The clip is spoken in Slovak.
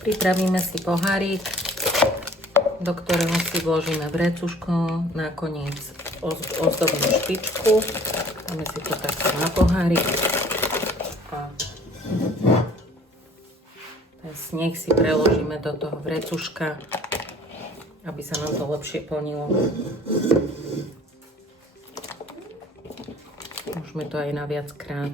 Pripravíme si pohárik, do ktorého si vložíme vrecuško, nakoniec ozdobnú špičku. Dáme si to takto na pohárik a ten sneh si preložíme do toho vrecuška, aby sa nám to lepšie plnilo. Môžeme to aj na viackrát.